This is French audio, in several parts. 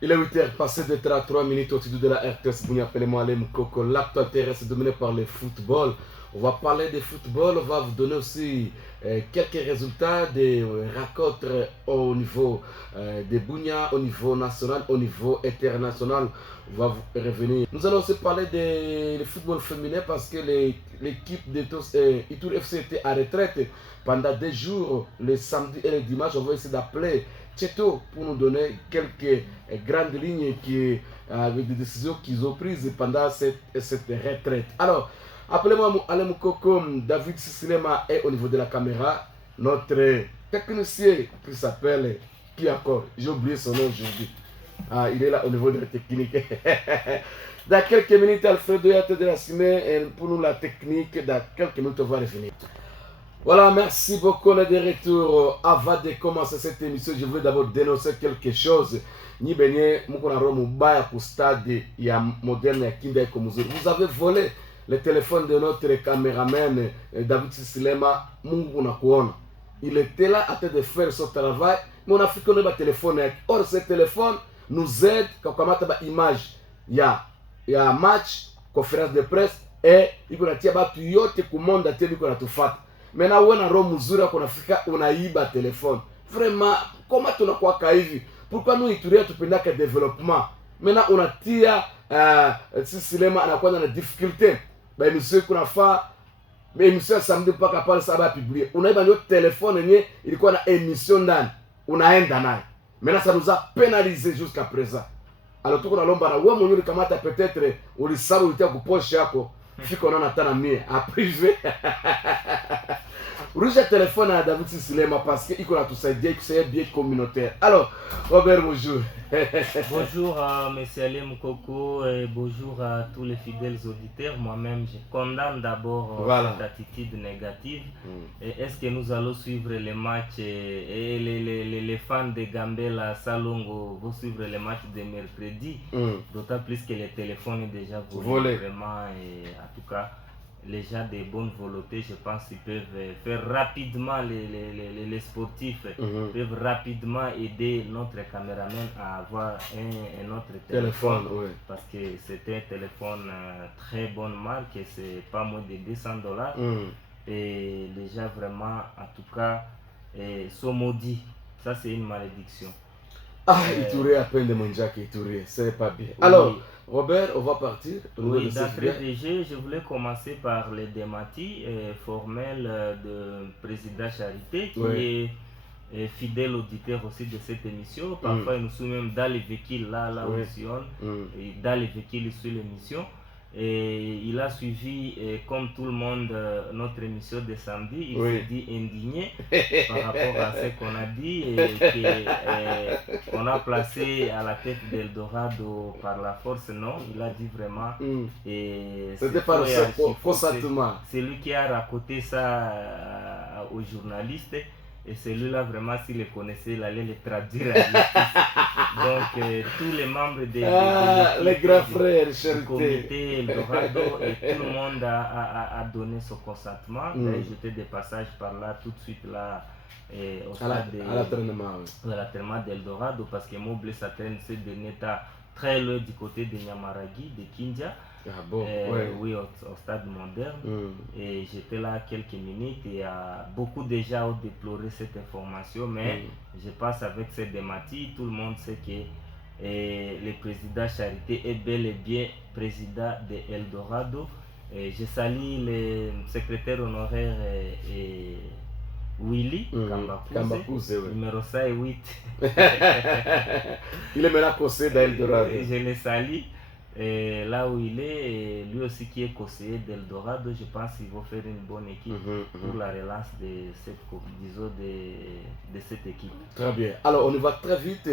Il est 8h passé de 33 minutes au studio de la RTS. Vous appelez-moi Alem Koko. L'actualité reste dominée par le football. On va parler de football. On va vous donner aussi quelques résultats des rencontres au niveau de Bounia, au niveau national, au niveau international. On va vous revenir. Nous allons aussi parler de football féminin parce que l'équipe de Itour FC était à retraite pendant 2 jours, le samedi et le dimanche. On va essayer d'appeler Cheto pour nous donner quelques grandes lignes avec des décisions qu'ils ont prises pendant cette retraite. Alors, appelez-moi Alem Koko. David Sissilema est au niveau de la caméra. Notre technicien qui s'appelle, qui encore, j'ai oublié son nom aujourd'hui. Ah, il est là au niveau de la technique. Dans quelques minutes, Alfredo Yate de la Cime pour nous la technique. Dans quelques minutes, on va revenir. Voilà, merci beaucoup, on est de retour. Avant de commencer cette émission, je voulais d'abord dénoncer quelque chose. Ni benye mukona mubaya ku stade ya moderne ya Kinda Ekomuzuri. Vous avez volé le téléphone de notre caméraman David Sissilema. Mungu na kuona. Il était là en train de faire son travail, mais on a fait qu'on ait un téléphone. Or, ce téléphone nous aide quand on a une image. Il y a match, conférence de presse, et il y a des gens qui ont été maintenant wewe na roho mzuri kunafika unaiba telefone. Vraiment, comment tunakuwa hivi? Pourquoi nous Ituri tupendaka development? Maintenant unatia Sissilema anakuwa na difficulté. Ba émission kunafaa émission samedi mpaka pale saba publier. Unaiba ndio telefone yenyewe ilikuwa na émission ndani. Unaenda naye. Maintenant ça nous a pénalisé jusqu'à présent. Alors tuko nalomba na wewe mwenyewe kamata peut-être ulisabu ulitia kuposha yako. Fiko naona tana mie a privé. Rouge téléphone à David Sissilema parce qu'il a tout ça dit que c'est bien communautaire. Alors, Robert, bonjour. Bonjour à M. Alem Koko et bonjour à tous les fidèles auditeurs. Moi-même, je condamne d'abord cette attitude négative. Et est-ce que nous allons suivre les matchs et les fans de Gambela Salongo vont suivre les matchs de mercredi, d'autant plus que le téléphone est déjà volé. Vraiment, et en tout cas, les gens de bonne volonté, je pense qu'ils peuvent faire rapidement, les sportifs peuvent rapidement aider notre caméraman à avoir un autre téléphone. Parce que c'est un téléphone très bonne marque et c'est pas moins de $200. Et les gens vraiment, en tout cas, sont maudits. Ça, c'est une malédiction. Ah, Itouré à peine de manger Itouré, c'est pas bien. Alors, oui. Robert, on va partir. Oui, d'entrée de jeu, je voulais commencer par les dématis formels de président Charité, qui est fidèle auditeur aussi de cette émission. Parfois, il nous suit même dans les véhicules, là où il dans les véhicules, il suit l'émission. Et il a suivi, comme tout le monde, notre émission de samedi. Il s'est dit indigné par rapport à ce qu'on a dit et qu'on a placé à la tête d'Eldorado par la force. Non, il a dit vraiment. C'était pas le consentement. C'est lui qui a raconté ça aux journalistes. Et celui-là, vraiment, s'il le connaissait, il allait le traduire à justice. Donc, tous les membres les grands frères, du comité Eldorado et tout le monde a donné son consentement. J'étais de passage par là, tout de suite là, au stade de l'entraînement d'Eldorado, parce que Moblé s'entraîne ces derniers temps très loin du côté de Nyamaragi, de Kindia. Ah bon, oui, au stade moderne. Et j'étais là quelques minutes et beaucoup déjà ont déploré cette information, mais je passe avec ces dématis. Tout le monde sait que le président Charité est bel et bien président de Eldorado. Et je salue le secrétaire honoraire Willy Kambakouze, numéro 8. Il est maintenant conseiller d'Eldorado. Je le salue. Et là où il est, lui aussi qui est conseiller d'Eldorado, je pense qu'il va faire une bonne équipe pour la relance de cette équipe. Très bien. Alors on y va très vite,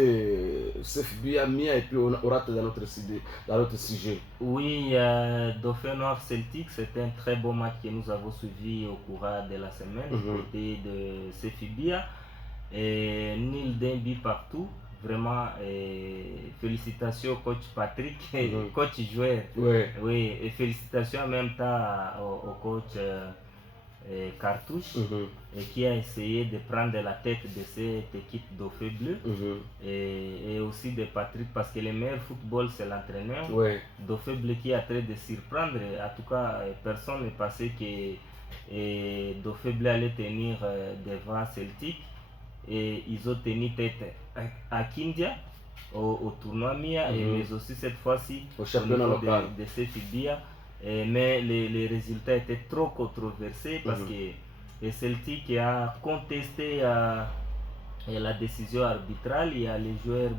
Sefbia Mia, et puis on rate dans notre sujet. Oui, Dauphin Noir Celtic, c'était un très beau match que nous avons suivi au courant de la semaine du côté de Sefbia. Nil d'un but partout. Vraiment, félicitations au coach Patrick, coach joueur. Oui, et félicitations en même temps au coach Cartouche, et qui a essayé de prendre la tête de cette équipe Dauphin Bleu, et aussi de Patrick, parce que le meilleur football c'est l'entraîneur. Dauphin Bleu qui a traité de surprendre, en tout cas personne ne pensait que Dauphin Bleu allait tenir devant Celtic, et ils ont tenu tête à Kindia au tournoi MIA, mais aussi cette fois-ci au championnat local de CFBia. Mais les résultats étaient trop controversés parce que Celtic a contesté la décision arbitrale. Il y a les joueurs,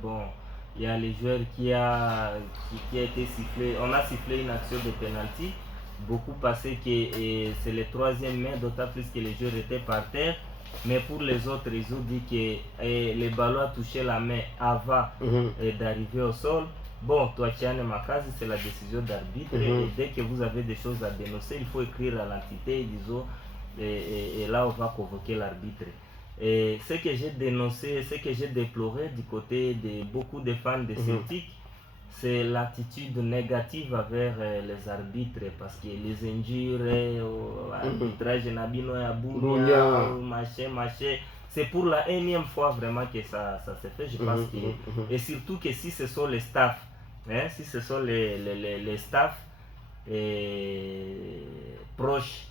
qui a été sifflé. On a sifflé une action de penalty. Beaucoup pensaient que c'est le troisième main, d'autant plus que les joueurs étaient par terre. Mais pour les autres, ils ont dit que le ballon a touché la main avant d'arriver au sol. Bon, Toachiane Makazi, c'est la décision d'arbitre. Et dès que vous avez des choses à dénoncer, il faut écrire à l'entité, disons, et là on va convoquer l'arbitre. Et ce que j'ai dénoncé, ce que j'ai déploré du côté de beaucoup de fans de Celtic, c'est l'attitude négative envers les arbitres, parce que les injures, arbitrage Nabino Abounia, machin, c'est pour la énième fois vraiment que ça se fait, je pense que, et surtout que si ce sont les staffs, si ce sont les staffs proches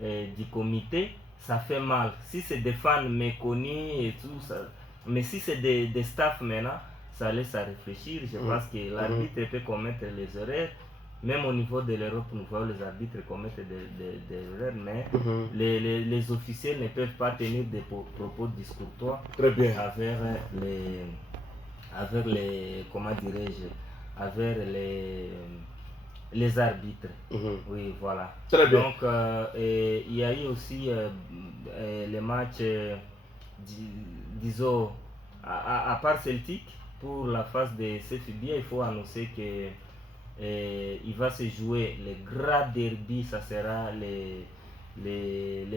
du comité, ça fait mal. Si c'est des fans méconnus et tout ça, mais si c'est des staffs maintenant, ça laisse à réfléchir. Je pense que l'arbitre peut commettre les erreurs. Même au niveau de l'Europe, nous voyons les arbitres commettre des erreurs, mais les officiels ne peuvent pas tenir des propos discourtois avec les comment dirais-je, avec les arbitres. Oui, voilà. Très bien. Donc, il y a eu aussi les matchs, disons, à part Celtic, pour la phase de CFBA, il faut annoncer que il va se jouer le grand derby, ça sera les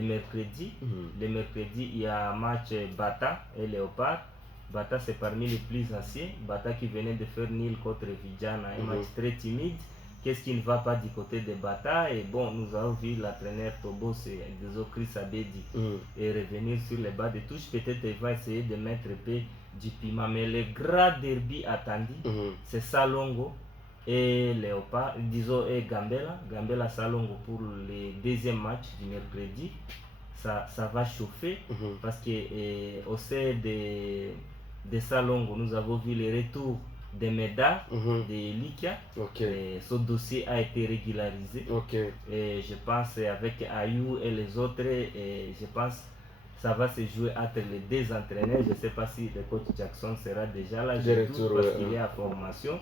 mercredis. Le mercredi, il y a un match Bata et Léopard. Bata, c'est parmi les plus anciens. Bata qui venait de faire nul contre Vidjana, un match très timide. Qu'est-ce qui ne va pas du côté de Bata? Et bon, nous avons vu l'entraîneur Tobos et Chris Abedi et revenir sur les bas de touche. Peut-être qu'il va essayer de mettre du piment. Mais le grand derby attendu, c'est Salongo et Léopard, disons, et Gambela Salongo pour le deuxième match du mercredi. Ça va chauffer parce que au sein de Salongo, nous avons vu le retour des médailles de Likia. Ce dossier a été régularisé. Et je pense avec Ayou et les autres, je pense ça va se jouer entre les deux entraîneurs. Je ne sais pas si le coach Jackson sera déjà là, parce qu'il est en formation.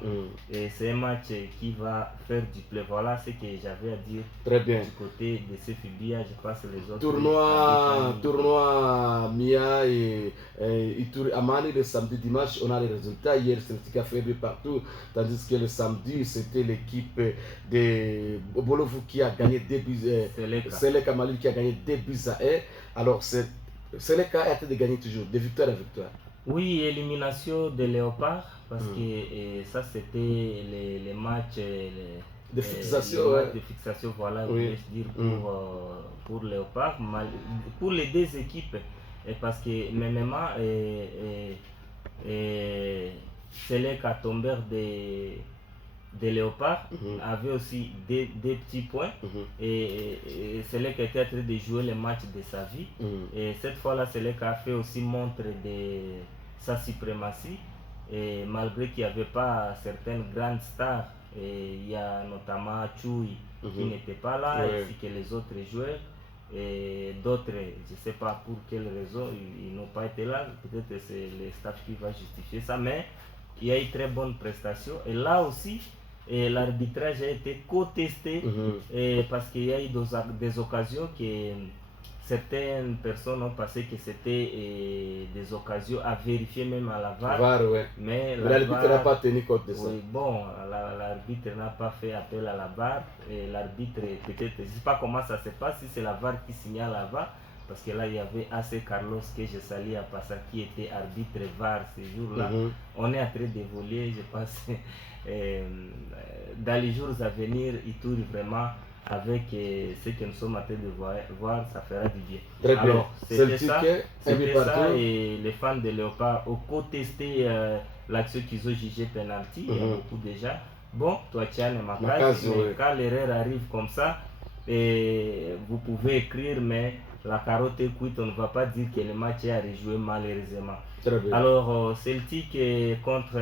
Et c'est un match qui va faire du play. Voilà ce que j'avais à dire. Très bien. Du côté de CFBA, je pense que les autres. Tournoi Mia et Ituri Amani le samedi dimanche, on a les résultats. Hier, Celtic a fait partout, tandis que le samedi, c'était l'équipe de Bolovu qui a gagné 2 buts. Seleka Mali qui a gagné 2 buts à 1. Alors, Seleka a été de gagner toujours, de victoire à victoire. Oui, élimination de Léopard, parce que ça c'était les matchs de fixation. De fixation, voilà, je vais dire pour Léopard, pour les deux équipes, et parce que même Seleka tombeur de Léopard avait aussi des petits points, et Seleka était en train de jouer le match de sa vie, et cette fois-là Seleka a fait aussi montre de sa suprématie, et malgré qu'il n'y avait pas certaines grandes stars, et il y a notamment Choui qui n'était pas là, ainsi que les autres joueurs, et d'autres, je ne sais pas pour quelle raison ils n'ont pas été là, peut-être que c'est le staff qui va justifier ça, mais il y a eu très bonne prestation, et là aussi l'arbitrage a été contesté, parce qu'il y a eu des occasions que certaines personnes ont pensé que c'était des occasions à vérifier même à la VAR. Mais l'arbitre n'a pas tenu compte de ça. Oui, bon, l'arbitre n'a pas fait appel à la VAR, et l'arbitre, peut-être, je ne sais pas comment ça se passe, si c'est la VAR qui signale la VAR, parce que là il y avait AC Carlos que je salue à Passa qui était arbitre VAR ce jour-là. On est en train d'évoluer, je pense. Dans les jours à venir, Ituri vraiment avec ce que nous sommes en train de voir, ça fera du bien. Très bien. Alors, c'était ça, et les fans de Léopard ont contesté l'action qu'ils ont jugée penalty, il y a beaucoup déjà. Bon, toi Tian et Makazi, mais quand l'erreur arrive comme ça, et vous pouvez écrire, mais la carotte est cuite, on ne va pas dire que le match est à rejouer malheureusement. Alors, Celtic contre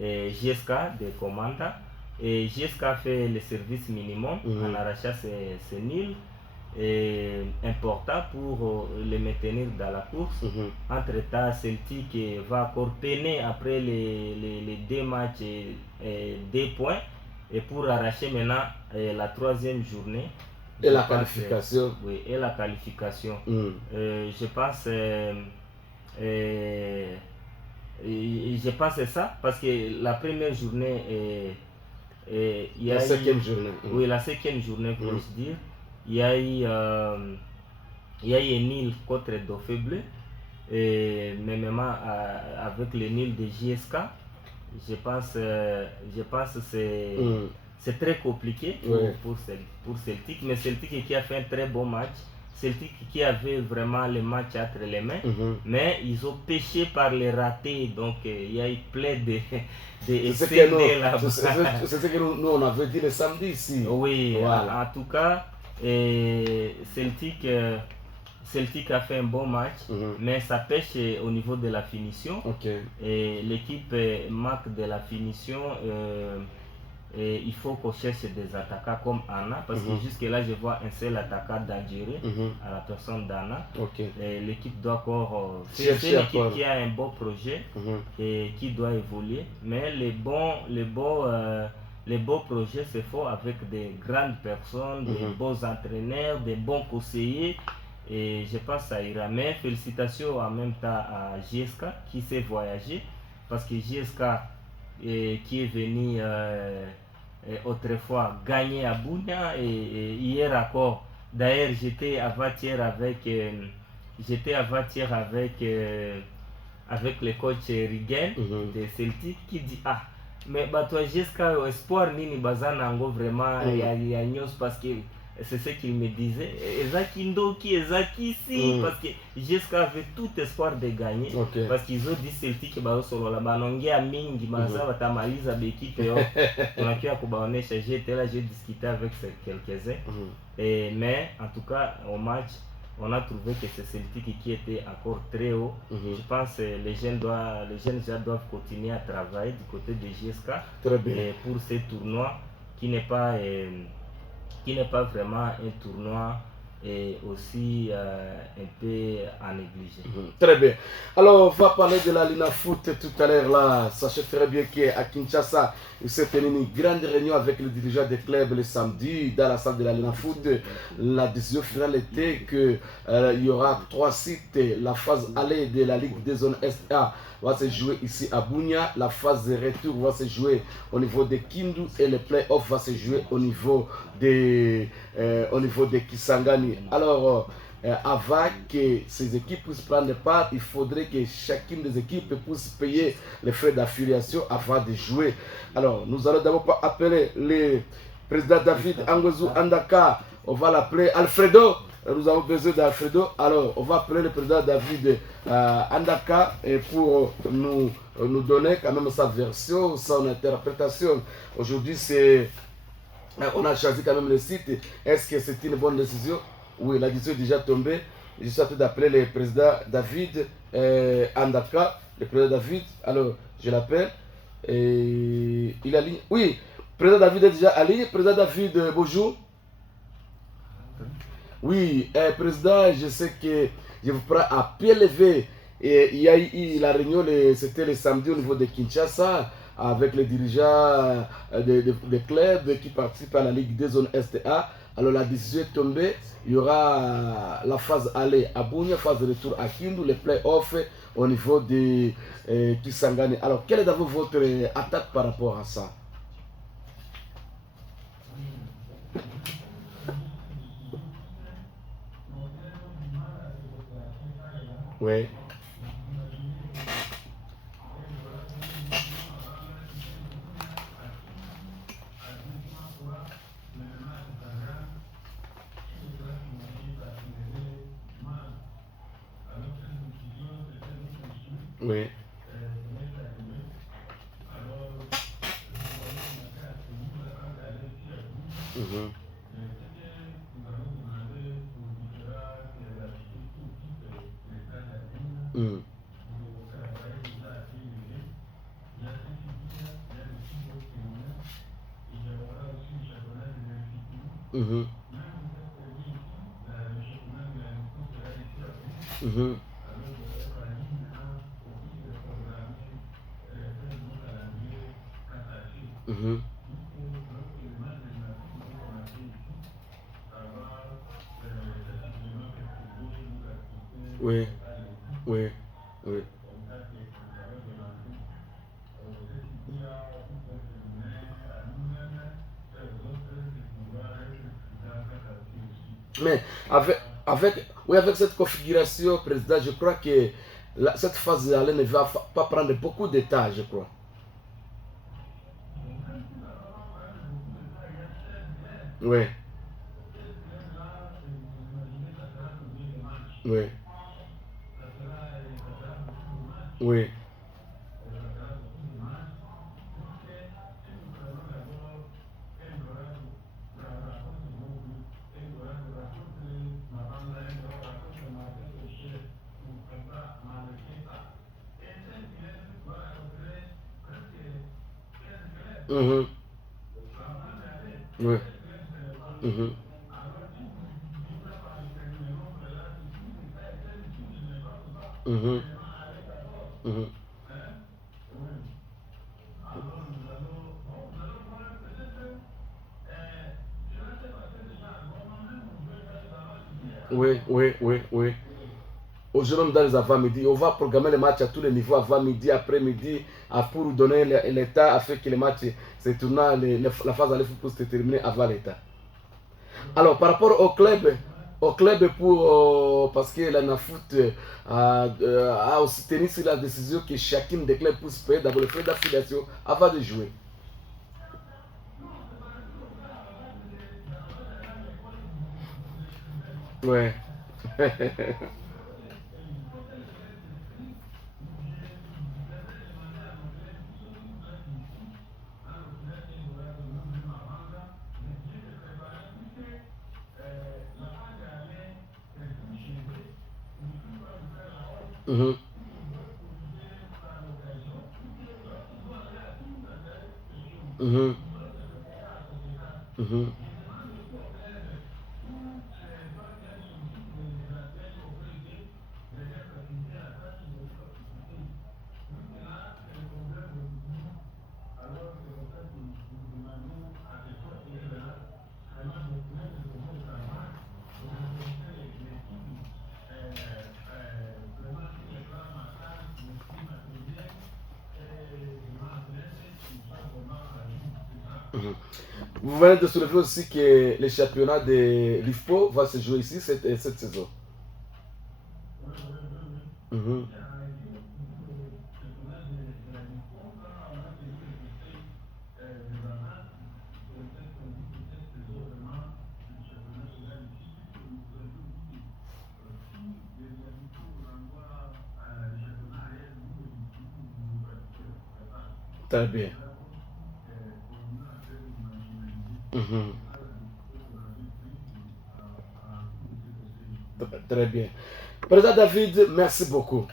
JSK de Comanda, et JSK fait le service minimum en arrachant ses nuls important pour les maintenir dans la course. Entre-temps, Celtic va encore peiner après les 2 matchs et 2 points, et pour arracher maintenant la 3e journée. Et la qualification. Oui, et la qualification. Je pense c'est ça, parce que la première journée, il y a la 5e journée. Oui, la 5e journée, pour se dire. Il y a eu un nil contre Dauphin Bleu, et même avec le nil de JSK, je pense que c'est très compliqué pour Celtic, mais Celtic qui a fait un très bon match, Celtic qui avait vraiment le match entre les mains, mais ils ont péché par les ratés, donc il y a eu plein de essais là-bas. C'est ce que nous on avait dit le samedi ici. Oui, voilà. En tout cas, Celtic a fait un bon match, mais ça pêche au niveau de la finition. Et l'équipe manque de la finition. Et il faut qu'on cherche des attaquants comme Anna, parce que jusque-là, je vois un seul attaquant dangereux à la personne d'Anna. L'équipe doit encore... C'est une équipe qui a un bon projet et qui doit évoluer, mais les bons projets se font avec des grandes personnes, des bons entraîneurs, des bons conseillers, et je pense que ça ira. Mais félicitations en même temps à JSK qui s'est voyagé, parce que JSK qui est venu autrefois gagner à Bunia, et hier encore, d'ailleurs j'étais avant-hier avec le coach Rigen de Celtic, qui dit mais toi jusqu'à espoir nini bazanango vraiment il y a parce que c'est ce qu'il me disait, Ezaki Ndoki, Ezaki ici, parce que JSK avait tout espoir de gagner, parce qu'ils ont dit Celtic solo banongea mingi maza batamaliza bekipe yo tunakia kubaonesha. J'étais là, j'ai discuté avec quelques-uns, mais en tout cas au match on a trouvé que c'est Celtic qui était encore très haut. Je pense que les jeunes doivent continuer à travailler du côté de JSK pour ce tournoi qui n'est pas vraiment un tournoi et aussi un peu à négliger. Très bien. Alors, on va parler de la Lina Foot tout à l'heure là. Sachez très bien qu'à Kinshasa, il s'est tenu une grande réunion avec le dirigeant des clubs le samedi dans la salle de la Lina Foot. La décision finale était qu'il y aura 3 sites. La phase aller de la Ligue des zones Est-A va se jouer ici à Bunia. La phase de retour va se jouer au niveau de Kindu, et le play-off va se jouer au niveau de Kisangani. Alors, avant que ces équipes puissent prendre part, il faudrait que chacune des équipes puisse payer les frais d'affiliation avant de jouer. Alors, nous allons d'abord appeler le président David Angozu Andaka. On va l'appeler Alfredo. Nous avons besoin d'Alfredo. Alors, on va appeler le président David Andaka pour nous donner quand même sa version, son interprétation. Aujourd'hui, on a choisi quand même le site. Est-ce que c'est une bonne décision? Oui, la décision est déjà tombée. Je suis en train d'appeler le président David Andaka. Le président David, alors je l'appelle. Il est en ligne. Oui, président David est déjà en ligne. Président David, bonjour. Oui, président, je sais que je vous prends à pied levé. Il y a eu la réunion, c'était le samedi au niveau de Kinshasa, avec les dirigeants des clubs qui participent à la Ligue des zones Est-A. Alors la décision est tombée, il y aura la phase aller à Bunia, phase de retour à Kindu, les play-offs au niveau de Kisangani. Alors quelle est d'abord votre attaque par rapport à ça? Oui. Oui. Mhm. Mhm. Mhm. Mhm. Mhm. Oui, oui, oui. Mais avec cette configuration, président, je crois que cette phase-là ne va pas prendre beaucoup de temps, je crois. Oui, oui, oui. Mhm. Oui. Mhm. Mhm. Mhm. Oui, oui, oui, oui. Aujourd'hui, dans les avant-midi, on va programmer les matchs à tous les niveaux, avant-midi, après-midi, pour donner l'état afin que les matchs se tournent, la phase à l'effort pour se terminer avant l'état. Alors, par rapport au club parce que la NAFOOT a aussi tenu sur la décision que chacune des clubs puisse payer d'abord le frais d'affiliation avant de jouer. Ouais. Mhm. Mhm. Mhm. Mhm. Vous venez de soulever aussi que le championnat de l'IFPO va se jouer ici cette saison. Mhm. Très bien. Mhm. Très bien. Président David, merci beaucoup.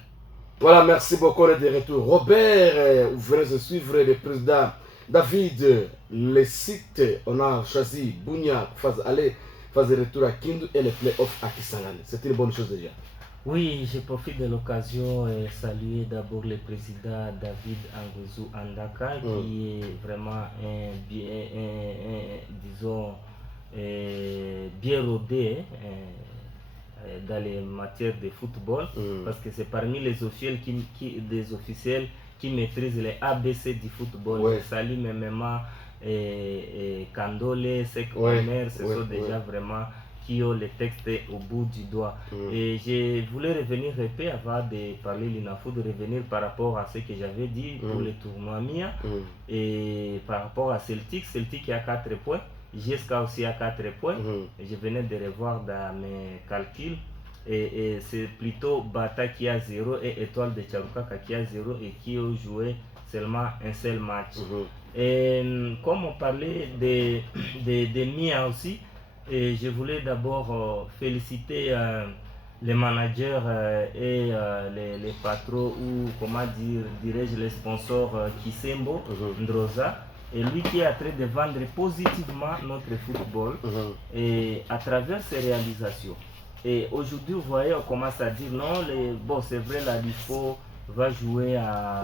Voilà, merci beaucoup de retour. Robert, vous venez de suivre le président David. Le site, on a choisi Bunia, aller faire retour à Kindu et les playoffs à Kisangani. C'est une bonne chose déjà. Oui, je profite de l'occasion et saluer d'abord le président David Angouzou Andaka, qui est vraiment disons, bien rodé dans les matières de football, parce que c'est parmi les officiels qui maîtrisent les ABC du football. Ouais. Je salue mes mamans Kandole, Sek Omer, ce sont déjà vraiment qui ont les textes au bout du doigt. Et je voulais revenir un peu avant de parler l'INAFO, de revenir par rapport à ce que j'avais dit pour le tournoi MIA et par rapport à Celtic. Celtic est à 4 points, JSK aussi à 4 points. Je venais de revoir dans mes calculs. Et c'est plutôt Bata qui a 0 et Étoile de Tcharukaka qui a 0 et qui ont joué seulement un seul match. Et comme on parlait de Mia aussi, et je voulais d'abord féliciter les managers et les patrons ou comment dirais-je les sponsors Kisembo, Ndroza, et lui qui est en train de vendre positivement notre football et à travers ses réalisations. Et aujourd'hui, vous voyez, on commence à dire non, bon, c'est vrai, la LIFO va jouer à.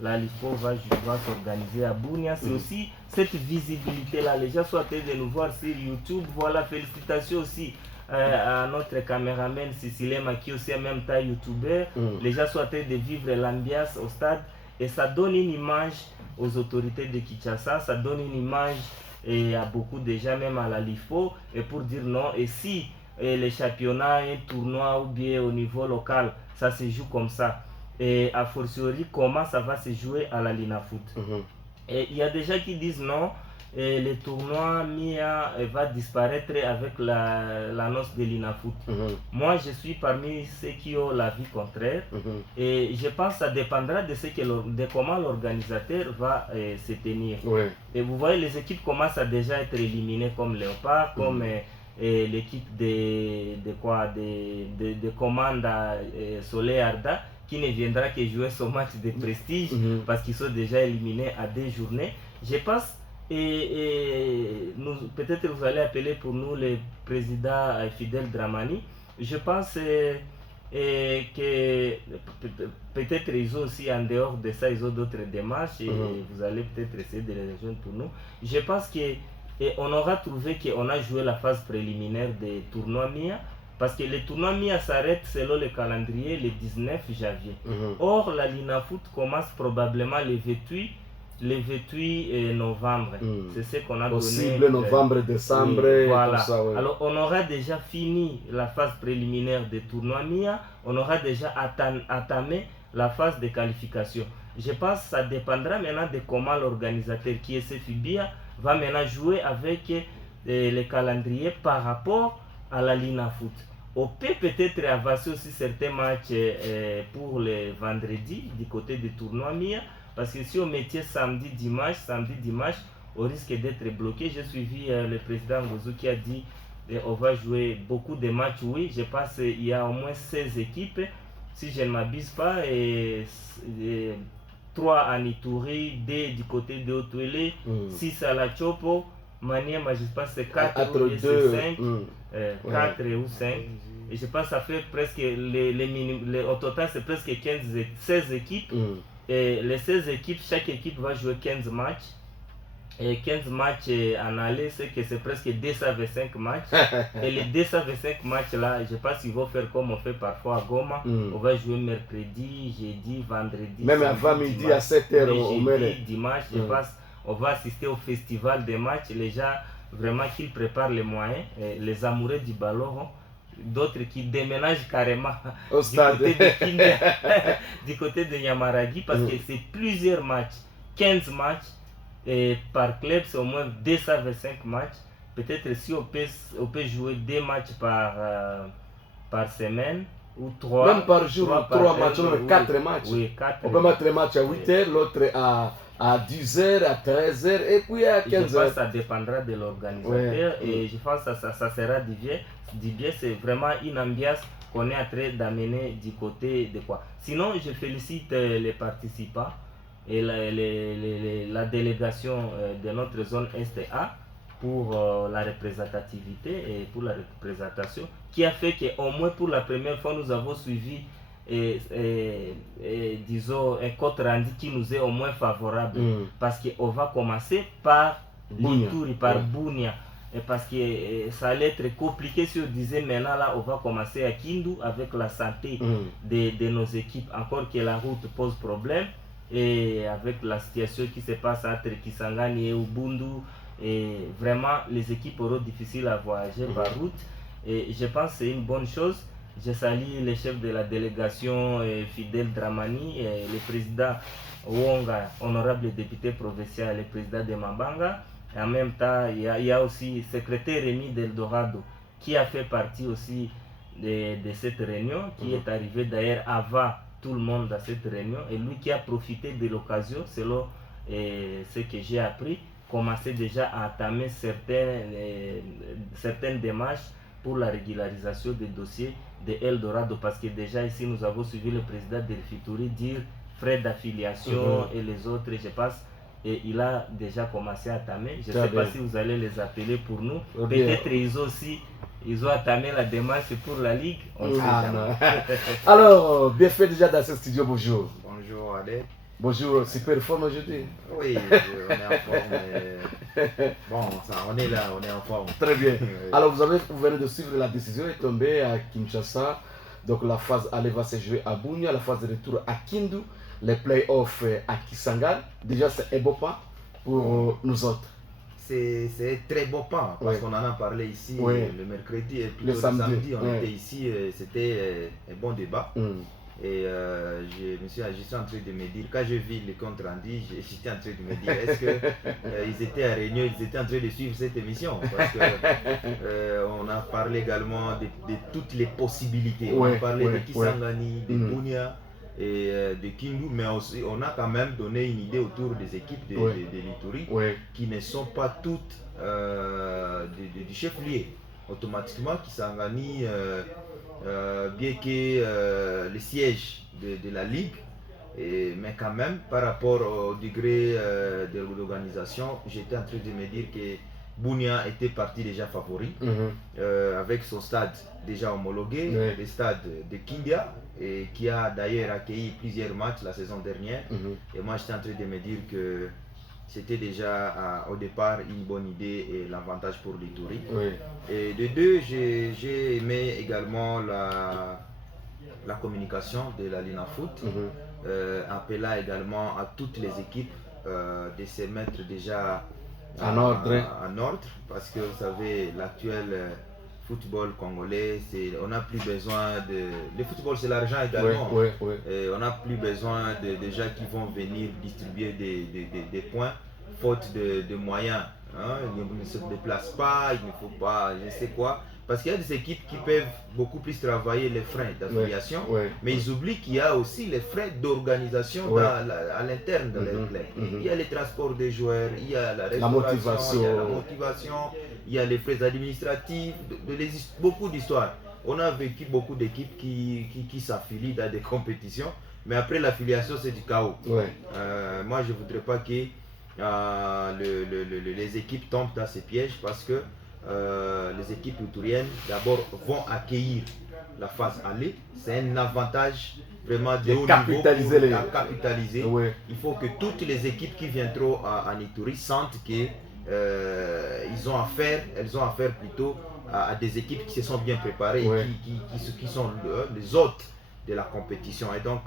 La LIFO va s'organiser à Bunia. C'est aussi cette visibilité-là. Les gens sont en train de nous voir sur YouTube. Voilà, félicitations aussi à notre caméraman Sicilema qui est aussi en même temps youtubeur. Les gens sont en train de vivre l'ambiance au stade. Et ça donne une image aux autorités de Kinshasa. Ça donne une image à beaucoup de gens, même à la LIFO. Et pour dire non, et si les championnats, un tournoi ou bien au niveau local, ça se joue comme ça. Et a fortiori, comment ça va se jouer à la Linafoot. Et il y a des gens qui disent non, et le tournoi MIA va disparaître avec l'annonce de Linafoot. Moi, je suis parmi ceux qui ont l'avis contraire. Et je pense que ça dépendra de comment l'organisateur va se tenir. Et vous voyez, les équipes commencent à déjà être éliminées comme Léopard, comme l'équipe de commande Soleil Arda, qui ne viendra que jouer son match de prestige parce qu'ils sont déjà éliminés à 2 journées. Je pense, peut-être vous allez appeler pour nous le président Fidel Dramani. Je pense que peut-être ils ont aussi, en dehors de ça, ils ont d'autres démarches et vous allez peut-être essayer de les rejoindre pour nous. Je pense qu'on aura trouvé qu'on a joué la phase préliminaire des tournois MIA. Parce que le tournoi MIA s'arrête selon le calendrier le 19 janvier. Or, la Linafoot commence probablement le 28 novembre. C'est ce qu'on a donné. Possible novembre, décembre. Voilà. Tout ça, Alors, on aura déjà fini la phase préliminaire des tournois MIA. On aura déjà entamé la phase de qualification. Je pense que ça dépendra maintenant de comment l'organisateur qui est CFIBIA va maintenant jouer avec le calendrier par rapport à la Linafoot. On peut peut-être avancer aussi certains matchs pour le vendredi du côté du tournoi MIA, parce que si on mettait samedi, dimanche, on risque d'être bloqué. J'ai suivi le président Ngozo qui a dit on va jouer beaucoup de matchs. Oui, je pense qu'il y a au moins 16 équipes, si je ne m'abuse pas, 3 à Nitouri, 2 du côté de Otuele, 6 à la Chopo, Maniema, je pense c'est 4 ou 5, 4 ou 5. Et je pense que ça fait presque, au total c'est presque 16 équipes. Et les 16 équipes, chaque équipe va jouer 15 matchs. Et 15 matchs en aller, c'est que c'est presque 225 matchs. Et les 225 matchs là, je pense qu'ils vont faire comme on fait parfois à Goma. On va jouer mercredi, jeudi, vendredi. Même avant midi à 7h au jeudi, dimanche, je pense on va assister au festival des matchs. Les gens vraiment qui préparent les moyens, les amoureux du ballon, d'autres qui déménagent carrément au stade du côté de Kindia, du côté de Yamaragi, parce que c'est plusieurs matchs, 15 matchs et par club, c'est au moins 225 matchs. Peut-être si on peut jouer 2 matchs par semaine ou 3. Même par jour, 3 matchs, 4 matchs. Oui, 4. On peut mettre le match à 8h, l'autre à 10h, à 13h et puis à 15h. Je pense que ça dépendra de l'organisateur et je pense que ça sera du bien. C'est vraiment une ambiance qu'on est en train d'amener du côté de quoi. Sinon, je félicite les participants et la délégation de notre zone STA pour la représentativité et pour la représentation qui a fait qu'au moins pour la première fois nous avons suivi disons un compte rendu qui nous est au moins favorable parce qu'on va commencer par Lituri, par Bunia, et parce que ça allait être compliqué si on disait maintenant là on va commencer à Kindu avec la santé de nos équipes, encore que la route pose problème et avec la situation qui se passe entre Kisangani et Ubundu, et vraiment les équipes auront difficile à voyager par route, et je pense que c'est une bonne chose. Je salue le chef de la délégation Fidel Dramani, le président Wonga, honorable député provincial, le président de Mabanga. Et en même temps, il y a aussi le secrétaire Rémi Deldorado qui a fait partie aussi de cette réunion, qui est arrivé d'ailleurs avant tout le monde à cette réunion, et lui qui a profité de l'occasion, selon ce que j'ai appris, commençait déjà à entamer certaines démarches pour la régularisation des dossiers de Eldorado, parce que déjà ici nous avons suivi le président de Fitouri dire frais d'affiliation et les autres, je pense, et il a déjà commencé à entamer. Je ne sais pas si vous allez les appeler pour nous. Peut-être ils ont entamé la démarche pour la Ligue. On sait jamais. Alors, bien fait déjà dans ce studio, bonjour. Bonjour Allez. Bonjour, super forme aujourd'hui. Oui, on est en forme. Bon, ça, on est là, on est en forme. Très bien. Alors, vous venez de suivre la décision est tombée à Kinshasa. Donc, la phase aller va se jouer à Bunia, la phase de retour à Kindu, les playoffs à Kisangani. Déjà, c'est un beau pas pour nous autres. C'est très beau pas, parce qu'on en a parlé ici le mercredi et plutôt le samedi. On était ici, c'était un bon débat. Et je suis en train de me dire, quand j'ai vu le compte rendu, j'étais en train de me dire, est-ce qu'ils étaient à Réunion, ils étaient en train de suivre cette émission? Parce qu'on a parlé également de toutes les possibilités. On a parlé de Kisangani, de Bunia et de Kindu, mais aussi, on a quand même donné une idée autour des équipes de l'Ituri qui ne sont pas toutes du chef-lieu. Automatiquement, Kisangani, bien que le siège de la Ligue, mais quand même, par rapport au degré de l'organisation, j'étais en train de me dire que Bunia était parti déjà favori, avec son stade déjà homologué, le stade de Kindia, et qui a d'ailleurs accueilli plusieurs matchs la saison dernière. Et moi, j'étais en train de me dire que c'était déjà au départ une bonne idée et l'avantage pour l'Ituri. Et de deux, j'ai aimé également la communication de la Linafoot, appelant également à toutes les équipes de se mettre déjà en ordre, parce que vous savez, l'actuel football congolais, on n'a plus besoin de... Le football, c'est l'argent également. Et on n'a plus besoin de gens qui vont venir distribuer des points, faute de moyens. Ils ne se déplacent pas, il ne faut pas, je sais quoi. Parce qu'il y a des équipes qui peuvent beaucoup plus travailler les frais d'affiliation, mais ils oublient qu'il y a aussi les frais d'organisation à l'interne de leur club. Il y a les transports des joueurs, il y a la restauration, il y a la motivation, il y a les frais administratifs, beaucoup d'histoires. On a vécu beaucoup d'équipes qui s'affilient dans des compétitions, mais après l'affiliation, c'est du chaos. Moi, je ne voudrais pas que les équipes tombent dans ces pièges, parce que les équipes ituriennes d'abord vont accueillir la phase aller. C'est un avantage vraiment de haut capitaliser niveau pour capitaliser. Il faut que toutes les équipes qui viendront en Ituri sentent que elles ont affaire plutôt à des équipes qui se sont bien préparées, qui sont les hôtes de la compétition. Et donc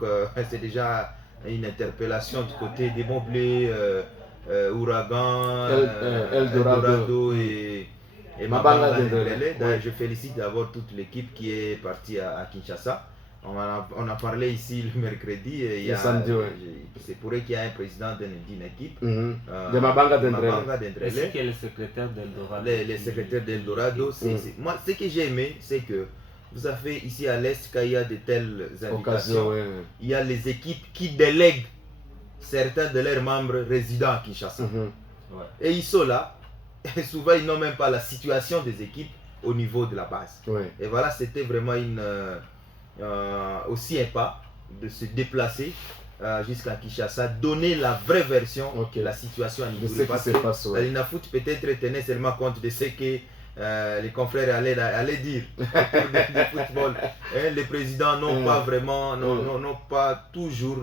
c'est déjà une interpellation du côté des Moblés, Ouragan, Eldorado et Mabanga Dendrele. Je félicite d'abord toute l'équipe qui est partie à Kinshasa. On a parlé ici le mercredi. C'est pour eux qu'il y a un président d'une équipe. De Mabanga Dendrele. Est-ce qu'il est le secrétaire d'Eldorado? Les secrétaires d'Eldorado. Moi, ce que j'ai aimé, c'est que vous savez, ici à l'Est, quand il y a de telles invitations, il y a les équipes qui délèguent certains de leurs membres résidents à Kinshasa. Et ils sont là. Et souvent, ils n'ont même pas la situation des équipes au niveau de la base. Et voilà, c'était vraiment aussi un pas de se déplacer jusqu'à Kinshasa, donner la vraie version de la situation à Ituri. La Linafoot peut-être tenait seulement compte de ce que les confrères allaient dire autour du football. Les présidents n'ont pas vraiment, n'ont pas toujours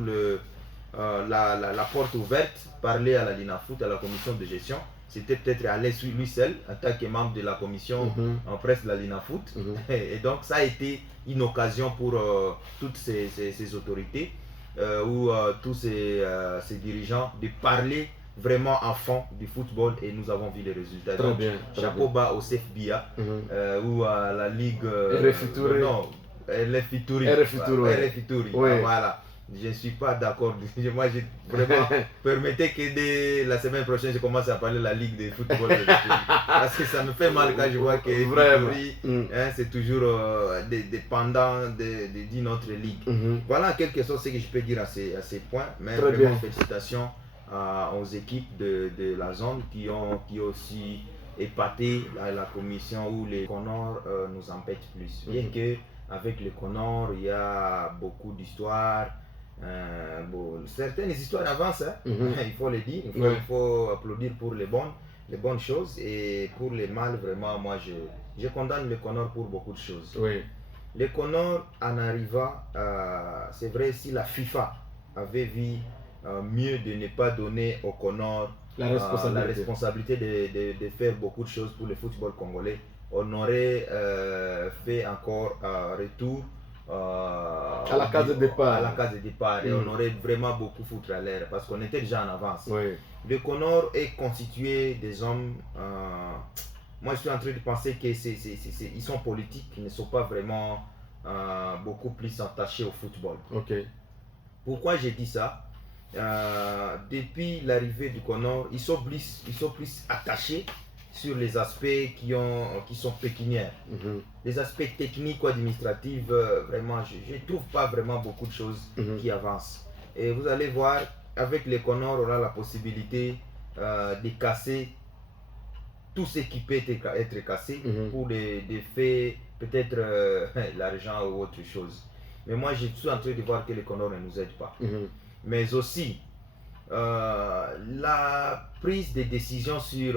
la porte ouverte, parler à la Linafoot, à la commission de gestion. C'était peut-être à l'aise lui seul, en tant que membre de la commission en presse de la Linafoot. Et donc ça a été une occasion pour toutes ces autorités ou tous ces dirigeants de parler vraiment à fond du football, et nous avons vu les résultats. Donc, chapeau bas au CFBA ou à la Ligue RF Ituri. RF Ituri. Voilà. je ne suis pas d'accord. Moi, vraiment, permettez que dès la semaine prochaine, je commence à parler de la Ligue de football. Parce que ça me fait mal quand je vois que c'est toujours dépendant d'une autre ligue. Voilà en quelque sorte ce que je peux dire à ces points. Mais très vraiment, bien. Félicitations aux équipes de la zone qui ont aussi épaté la commission où les Conors nous empêchent plus. Bien que avec les Conors, il y a beaucoup d'histoires. Certaines histoires avancent, hein? Il faut le dire. Il faut applaudir pour les bonnes choses. Et pour les mal, vraiment, moi, je condamne les Conors pour beaucoup de choses. Oui. Les Conors, en arrivant, c'est vrai, si la FIFA avait vu mieux de ne pas donner aux Conors la responsabilité de faire beaucoup de choses pour le football congolais, on aurait fait encore retour à la case de départ. Et on aurait vraiment beaucoup foutu à l'air parce qu'on était déjà en avance. Oui. Le Conor est constitué des hommes. Moi, je suis en train de penser qu'ils sont politiques, ils ne sont pas vraiment beaucoup plus attachés au football. Okay. Pourquoi j'ai dit ça? Depuis l'arrivée du Conor, ils sont plus attachés sur les aspects qui sont pécuniaires. Les aspects techniques ou administratifs, vraiment, je ne trouve pas vraiment beaucoup de choses qui avancent. Et vous allez voir, avec les Conor, on a la possibilité de casser tout ce qui peut être cassé pour des faits, peut-être l'argent ou autre chose. Mais moi, je suis en train de voir que les Conor ne nous aident pas. Mais aussi, la prise de décision sur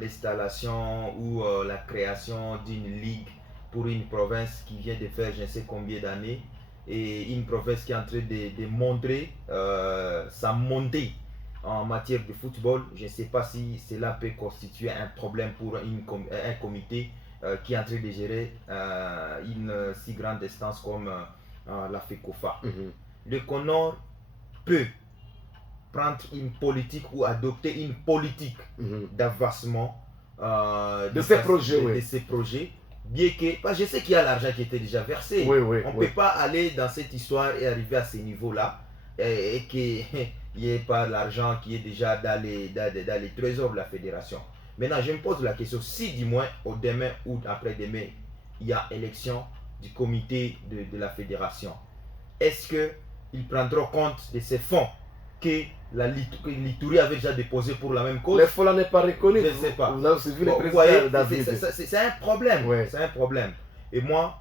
l'installation ou la création d'une ligue pour une province qui vient de faire je ne sais combien d'années et une province qui est en train de montrer sa montée en matière de football. Je ne sais pas si cela peut constituer un problème pour un comité qui est en train de gérer une si grande instance comme la FECOFA. Le Conor peut prendre une politique ou adopter une politique d'avancement de ces projets. Bien que, parce que je sais qu'il y a l'argent qui était déjà versé. On ne peut pas aller dans cette histoire et arriver à ce niveau-là et qu'il n'y ait pas l'argent qui est déjà dans les trésors de la fédération. Maintenant, je me pose la question, si du moins au demain ou après-demain, il y a élection du comité de la fédération, est-ce qu'ils prendront compte de ces fonds que l'Ituri avait déjà déposé pour la même cause? Les fonds là n'est pas reconnu. Je ne sais pas. Vous avez suivi le président David. C'est un problème. C'est un problème. Et moi,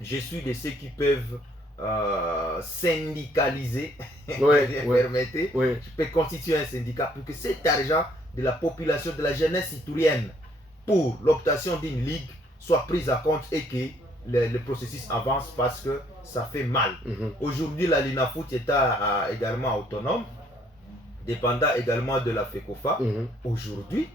je suis de ceux qui peuvent syndicaliser. Permettez. Je peux constituer un syndicat pour que cet argent de la population, de la jeunesse iturienne, pour l'obtention d'une ligue, soit prise en compte et que le processus avance parce que ça fait mal. Aujourd'hui, la Linafoot est également autonome, dépendant également de la FECOFA. Aujourd'hui,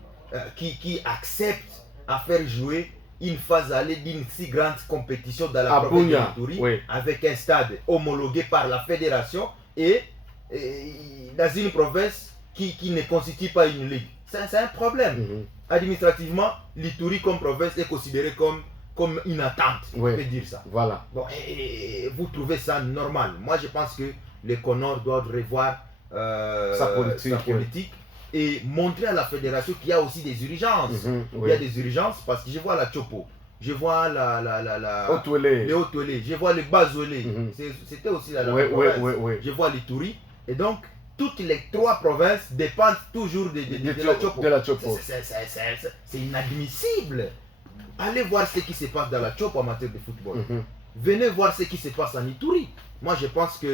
qui accepte à faire jouer une phase allée d'une si grande compétition dans la province de l'Ituri, avec un stade homologué par la fédération et dans une province qui ne constitue pas une ligue. C'est un problème. Administrativement, l'Ituri comme province est considérée comme une attente, on peut dire ça. Voilà. Bon, et vous trouvez ça normal? Moi, je pense que les Conor doivent revoir sa politique et montrer à la fédération qu'il y a aussi des urgences. Il y a des urgences parce que je vois la Chopo, je vois les Haut-Ouélé, je vois les Bas-Ouélé. C'était aussi la province. Je vois l'Ituri. Et donc, toutes les trois provinces dépendent toujours de la Chopo. C'est inadmissible. Allez voir ce qui se passe dans la Chopo en matière de football. Venez voir ce qui se passe en Ituri. Moi, je pense que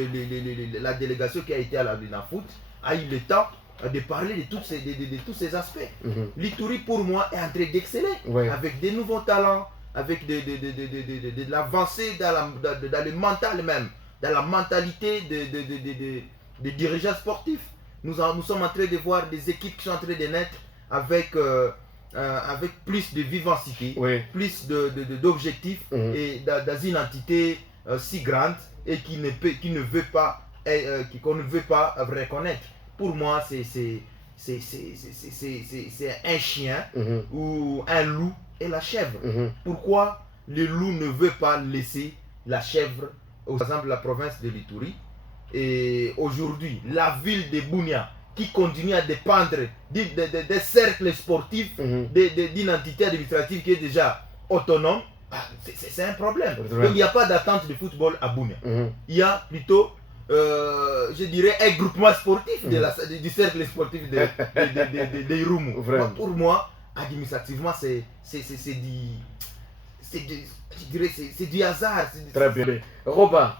la délégation qui a été à la Linafoot a eu le temps de parler de tous ces aspects. L'Ituri, pour moi, est en train d'exceller avec des nouveaux talents, avec de l'avancée dans le mental même, dans la mentalité des dirigeants sportifs. Nous sommes en train de voir des équipes qui sont en train de naître avec plus de vivacité, plus d'objectifs et dans une entité si grande et qu'on ne veut pas reconnaître. Pour moi, c'est un chien ou un loup et la chèvre. Pourquoi le loup ne veut pas laisser la chèvre? Par exemple, la province de l'Ituri aujourd'hui la ville de Bunia qui continue à dépendre des cercles sportifs, d'une entité administrative qui est déjà autonome, c'est un problème. Donc il n'y a pas d'attente de football à Bunia. Il y a plutôt, je dirais, un groupement sportif du cercle sportif de Irumu. Pour moi, administrativement, c'est du hasard. Très bien. Robin.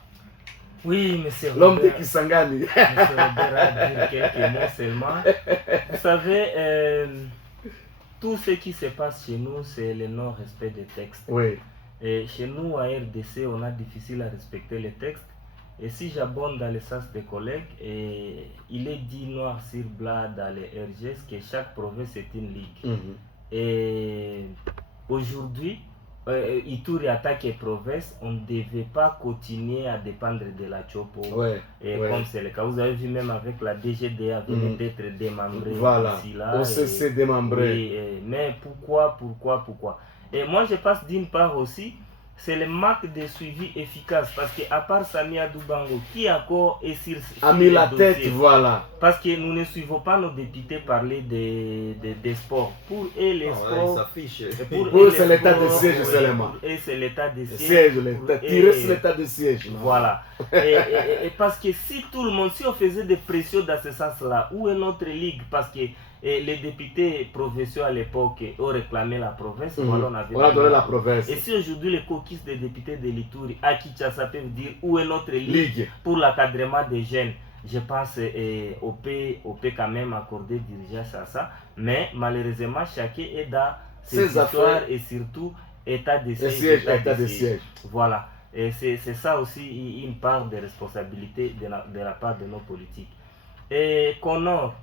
Oui, monsieur l'homme de Kisangani. Monsieur Robert a dit quelques mots seulement. Vous savez, tout ce qui se passe chez nous, c'est le non-respect des textes. Oui. Et chez nous, à RDC, on a difficile à respecter les textes. Et si j'abonde dans le sens des collègues, il est dit noir sur blanc dans les RGS que chaque province est une ligue. Et aujourd'hui, Ituri attaque et province, on ne devait pas continuer à dépendre de la Chopo. Comme c'est le cas. Vous avez vu même avec la DGDA venait d'être démembrée. Voilà, OCC démembré. Mais pourquoi? Et moi je passe d'une part aussi, c'est le manque de suivi efficace. Parce qu'à part Samia Doubango, qui encore est sur a mis la tête, voilà. Parce que nous ne suivons pas nos députés parler des sports. Pour eux, les sports... Pour eux, c'est l'état de siège seulement. Pour eux, c'est l'état de siège. Tirer sur l'état de siège. Voilà. et parce que si tout le monde, si on faisait des pressions dans ce sens-là, où est notre ligue? Parce que les députés provinciaux à l'époque ont réclamé la province, voilà, on a donné la province. Et si aujourd'hui les caucus des députés de l'Ituri à Kinshasa peuvent dire où est notre ligue pour l'encadrement des jeunes, je pense on peut quand même accorder diligence à ça, mais malheureusement chacun est dans ses histoires et surtout état de siège. Voilà, et c'est ça aussi une part de responsabilité de la part de nos politiques. Et Connor,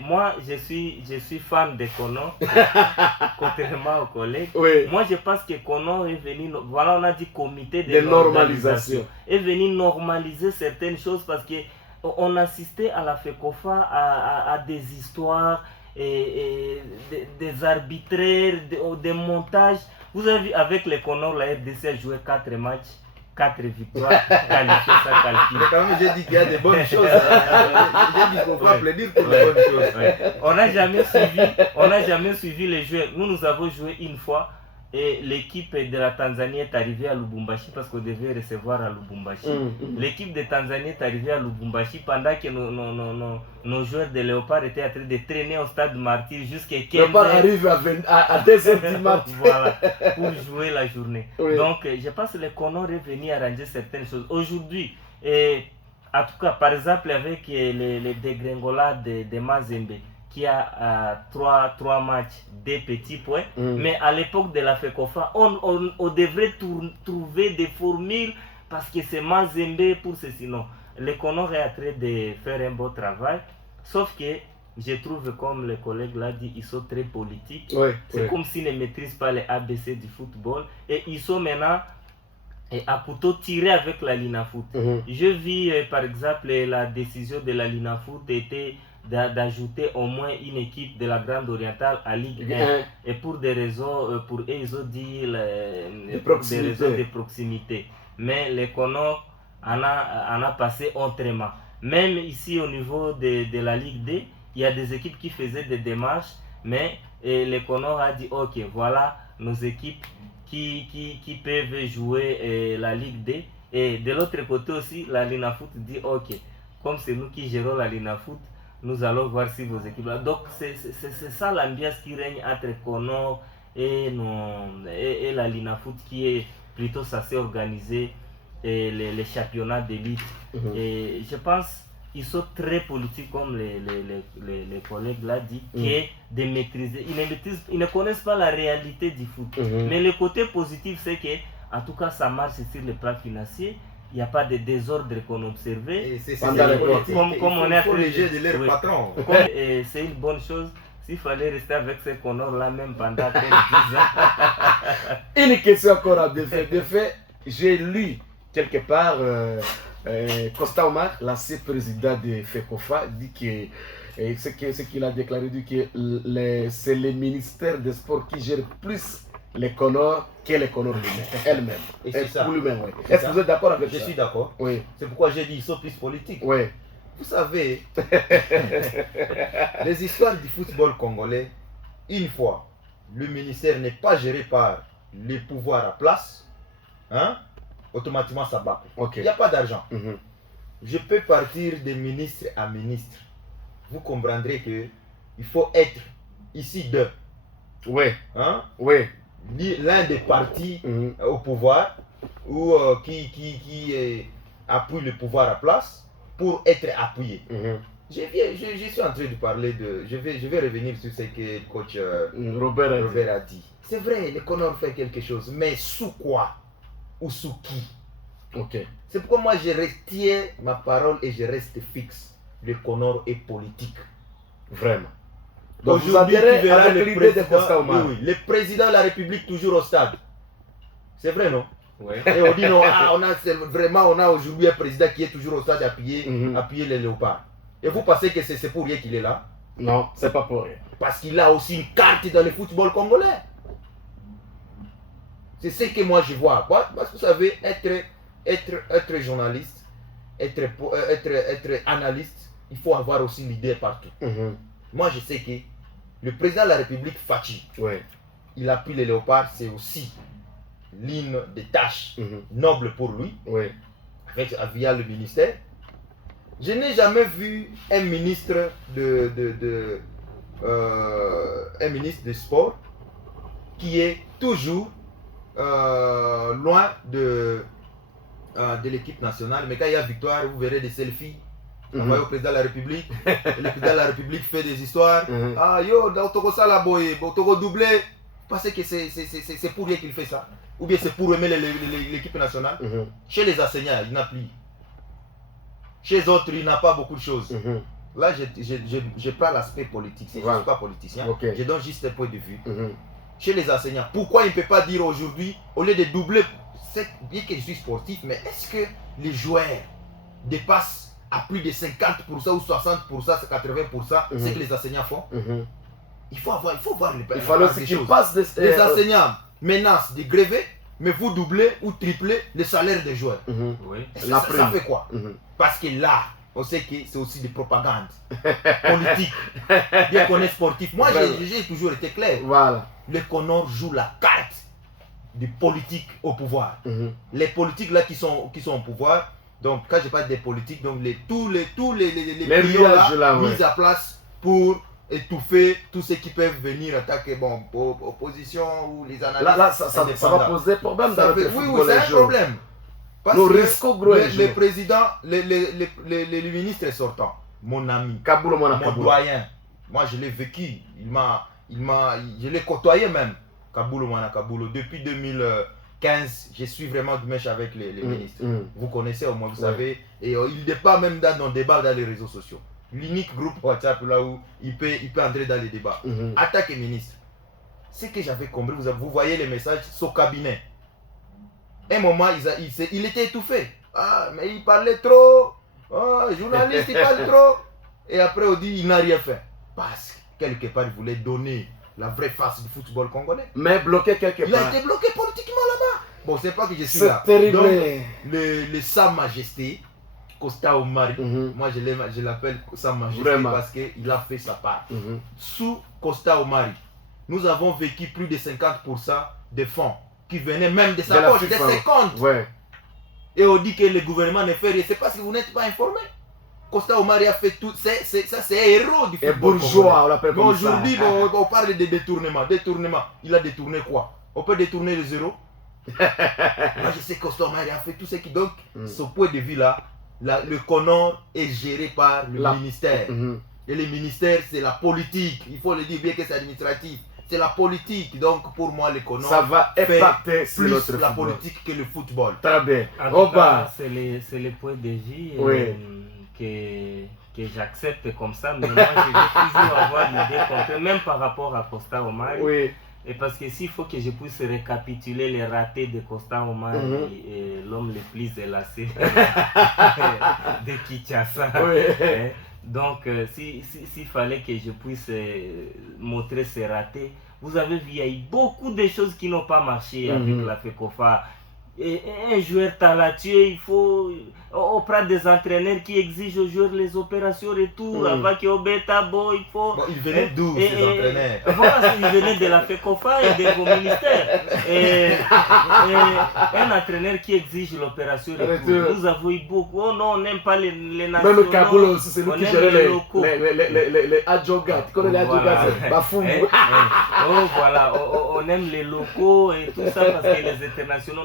moi je suis fan de Connor, contrairement aux collègues. Oui. Moi je pense que Connor est venu, voilà, on a dit comité de normalisation, est venu normaliser certaines choses parce que on assistait à la FECOFA à des histoires et des arbitraires, des montages. Vous avez vu avec les Connor, la RDC a joué 4 matchs. 4 victoires qualifiées, ça calcule. Mais quand même, j'ai dit qu'il y a des bonnes choses. J'ai dit qu'il ne faut pas plaider pour les bonnes choses. On n'a jamais suivi les joueurs. Nous avons joué une fois et l'équipe de la Tanzanie est arrivée à Lubumbashi parce qu'on devait recevoir à Lubumbashi. L'équipe de Tanzanie est arrivée à Lubumbashi pendant que nos joueurs de Léopard étaient en train de traîner au stade Martyr jusqu'à 15h. Léopard arrive à 2h du matin. Voilà, pour jouer la journée. Oui. Donc, je pense que les Connor est venu arranger certaines choses. Aujourd'hui, en tout cas, par exemple, avec les dégringolades de Mazembe, qui a 3 matchs, 2 petits points. Mais à l'époque de la FECOFA, on devrait trouver des formules parce que c'est Mazembe pour ceci. Non, le Connor est en train de faire un beau travail, sauf que je trouve, comme le collègue l'a dit, ils sont très politiques. C'est comme s'ils ne maîtrisent pas les ABC du football et ils sont maintenant à couteau tiré avec la Linafoot. Je vis par exemple la décision de la Linafoot était d'ajouter au moins une équipe de la Grande Orientale à Ligue 1 et pour des raisons, pour eux ils ont dit des raisons de proximité, mais les Connor en a passé autrement. Même ici au niveau de la Ligue D, il y a des équipes qui faisaient des démarches, mais les Connor a dit ok, voilà nos équipes qui peuvent jouer la Ligue D, et de l'autre côté aussi la Linafoot dit ok, comme c'est nous qui gérons la Linafoot, nous allons voir si vos équipes là. Donc c'est ça l'ambiance qui règne entre Connor et la Linafoot, qui est plutôt censé organiser les championnats d'élite. Et je pense qu'ils sont très politiques, comme les collègues l'ont dit, qui est de maîtriser. Ils ne connaissent pas la réalité du foot. Mais le côté positif, c'est que en tout cas ça marche sur le plan financier. Il n'y a pas de désordre qu'on observait. Comme on est à les jeux de leur patron. C'est une bonne chose. S'il fallait rester avec ces Connor-là même pendant 10 ans. Une question encore à défaire. De fait, j'ai lu quelque part Costa Omar, l'ancien président de FECOFA, dit que ce qu'il a déclaré, dit que c'est le ministère des Sports qui gère plus les Comores que les Comores elles-mêmes. Et c'est ça. Lui-même, oui. Est-ce que vous êtes d'accord avec ça? Je suis d'accord. Oui. C'est pourquoi j'ai dit ils sont plus politiques. Oui. Vous savez, les histoires du football congolais, une fois, le ministère n'est pas géré par les pouvoirs à place, hein, automatiquement ça bat. Okay. Il n'y a pas d'argent. Mm-hmm. Je peux partir de ministre à ministre. Vous comprendrez que il faut être ici deux. Oui. Hein? Oui. L'un des partis au pouvoir ou qui appuie le pouvoir à place pour être appuyé. Je suis en train de parler de... Je vais revenir sur ce que le coach Robert a dit. C'est vrai, les Comores font quelque chose, mais sous quoi? Ou sous qui? Okay. C'est pourquoi moi je retiens ma parole et je reste fixe. Le Comore est politique. Vraiment. Donc vous adhérez avec l'idée de Costa Omar. Oui, le président de la République toujours au stade. C'est vrai, non? Oui. Et on dit non, on a aujourd'hui un président qui est toujours au stade appuyer les léopards. Et vous pensez que c'est pour rien qu'il est là? Non, c'est pas pour rien. Parce qu'il a aussi une carte dans le football congolais. C'est ce que moi je vois. Parce que vous savez, être journaliste, être analyste, il faut avoir aussi l'idée partout. Moi je sais que le président de la République, Fachi, il appuie les léopards, c'est aussi l'une des tâches nobles pour lui, via le ministère. Je n'ai jamais vu un ministre un ministre des sports qui est toujours loin de l'équipe nationale. Mais quand il y a victoire, vous verrez des selfies. On va au président de la République. Le président de la République fait des histoires. Ah yo, Togo ça la boy, Togo doublé. Parce que c'est pour rien qu'il fait ça. Ou bien c'est pour aimer l'équipe nationale. Chez les enseignants, il n'a plus. Chez les autres, il n'a pas beaucoup de choses. Là, je prends l'aspect politique. Je ne suis pas politicien. Je donne juste un point de vue. Chez les enseignants, pourquoi il ne peut pas dire aujourd'hui, au lieu de doubler, bien que je suis sportif, mais est-ce que les joueurs dépassent à plus de 50% ou 60%, 80%, ce que les enseignants font? Il faut voir il faut aussi qu'ils passent les enseignants menacent de gréver, mais vous doublez ou triplez le salaire des joueurs. Ça fait quoi? Parce que là, on sait que c'est aussi des propagandes politiques. Bien qu'on est sportif. Moi, j'ai toujours été clair. Voilà. Les Comores jouent la carte du politique au pouvoir. Les politiques là qui sont au pouvoir, donc quand je parle des politiques, donc tous les millions là mis à place pour étouffer tous ceux qui peuvent venir attaquer, bon, opposition ou les analystes. Là, ça va poser problème dans le football. Oui, c'est un problème. Parce que le président, le ministre sortant, mon ami, mon doyen, moi je l'ai vécu, je l'ai côtoyé même, Kaboulou Manakaboulou. Depuis 2015, je suis vraiment de mèche avec les ministres. Vous connaissez au moins, vous savez, et il n'est pas même dans nos débats dans les réseaux sociaux. L'unique groupe WhatsApp là où il peut entrer dans les débats. Attaque les ministres. Ce que j'avais compris, vous voyez les messages, son cabinet. Un moment, il était étouffé. Ah, mais il parlait trop. Ah, journaliste, il parle trop. Et après, on dit il n'a rien fait. Parce que quelque part, il voulait donner la vraie face du football congolais. Mais bloqué quelque part. Il a été bloqué politiquement là-bas. Bon, c'est pas que je suis là. C'est terrible. Donc, le Sa Majesté, Costa Omar, moi je l'appelle Sa Majesté vraiment, parce qu'il a fait sa part. Sous Costa Omar, nous avons vécu plus de 50% des fonds qui venaient même de sa poche, de ses comptes. Et on dit que le gouvernement ne fait rien. C'est parce que vous n'êtes pas informé. Costa Omar a fait tout. Ça, c'est un héros du football. Et bourgeois, on l'appelle comme ça. Aujourd'hui, on parle de détournement. Détournement. Il a détourné quoi? On peut détourner le zéro. Moi, je sais que Costa Omar a fait tout ce qui. Donc, ce point de vue-là, le Comore est géré par le ministère. Et le ministère, c'est la politique. Il faut le dire bien que c'est administratif. C'est la politique. Donc, pour moi, le Comore, ça va impacter plus la politique que le football. Très bien. En tout cas, c'est le point de vue que j'accepte comme ça. Mais moi, je vais toujours avoir l'idée complète, même par rapport à Costa Omar. Et parce que s'il faut que je puisse récapituler les ratés de Costa Omar, l'homme le plus élassé de Kinshasa. Donc, s'il fallait que je puisse montrer ces ratés, vous avez vu, il y a eu beaucoup de choses qui n'ont pas marché avec la FECOFA. Et un joueur talentueux, il faut... On prend des entraîneurs qui exigent aux joueurs les opérations retour, avant qu'il y ait bêta, il faut... Bon, ils venaient d'où ces entraîneurs? Voilà, ils venaient de la FECOFA et de vos ministères. Et un entraîneur qui exige l'opération retour, nous avons eu beaucoup. Oh non, on n'aime pas les nationaux. Même Kaboul aussi, c'est lui qui gérait les adjogas. Tu connais les adjogas? Oh voilà, on aime les locaux et tout ça parce que les internationaux,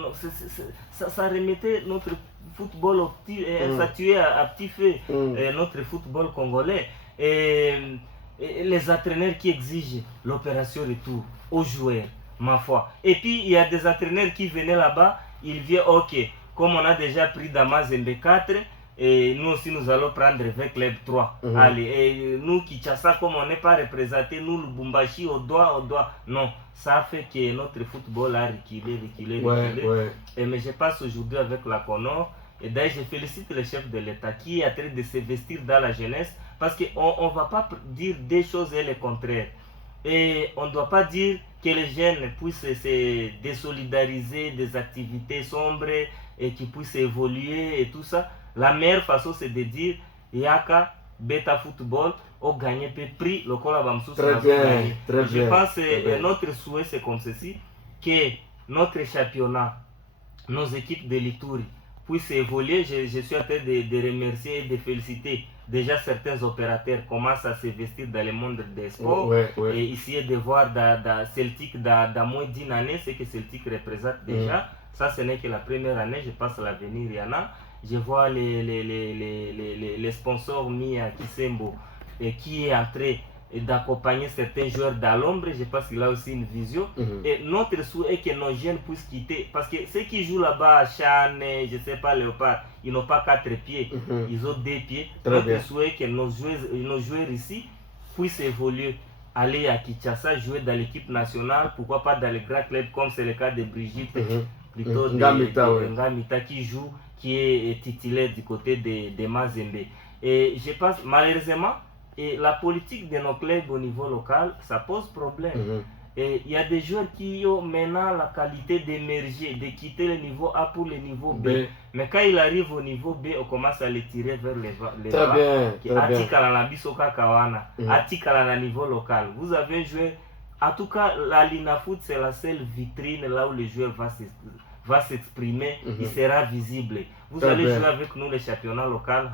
ça remettait notre football ça tuait à petit feu notre football congolais. Et les entraîneurs qui exigent l'opération retour aux joueurs, ma foi. Et puis il y a des entraîneurs qui venaient là-bas, ils viennent, ok, comme on a déjà pris Damazembe 4, et nous aussi nous allons prendre avec Club 3. Allez, et nous Kinshasa, comme on n'est pas représenté, nous Lubumbashi au doigt, non, ça fait que notre football a reculé. Et mais je passe aujourd'hui avec la Conor, et d'ailleurs je félicite le chef de l'État qui est en train de s'investir dans la jeunesse, parce qu'on ne va pas dire des choses et le contraire. Et on ne doit pas dire que les jeunes puissent se désolidariser des activités sombres et qu'ils puissent évoluer et tout ça. La meilleure façon, c'est de dire Yaka, Beta Football, on gagne peu prix, le col Très bien. Je pense que notre souhait, c'est comme ceci, que notre championnat, nos équipes de l'Ituri puissent évoluer. Je suis en train de remercier et de féliciter déjà certains opérateurs commencent à s'investir dans le monde des sports et essayer de voir Celtic dans moins d'une année, ce que Celtic représente déjà. Ça, ce n'est que la première année, je pense à l'avenir, il y en a. Je vois les sponsors mis à Kisembo et qui est en train d'accompagner certains joueurs dans l'ombre. Je pense qu'il a aussi une vision. Et notre souhait est que nos jeunes puissent quitter. Parce que ceux qui jouent là-bas à Chan, je ne sais pas, Léopard, ils n'ont pas 4 pieds, ils ont 2 pieds. Notre souhait est que nos joueurs ici puissent évoluer, aller à Kinshasa, jouer dans l'équipe nationale, pourquoi pas dans les grands clubs comme c'est le cas de Brigitte, plutôt Ngamita qui joue, qui est titulaire du côté de Mazembe. Et je pense malheureusement, et la politique de nos clubs au niveau local, ça pose problème. Et il y a des joueurs qui ont maintenant la qualité d'émerger, de quitter le niveau A pour le niveau B. Mais quand il arrive au niveau B, on commence à les tirer vers les bas. Atikala niveau local. Vous avez un joueur, en tout cas, la Linafoot, c'est la seule vitrine là où le joueur va s'exprimer, il sera visible. Vous allez jouer avec nous le championnat local,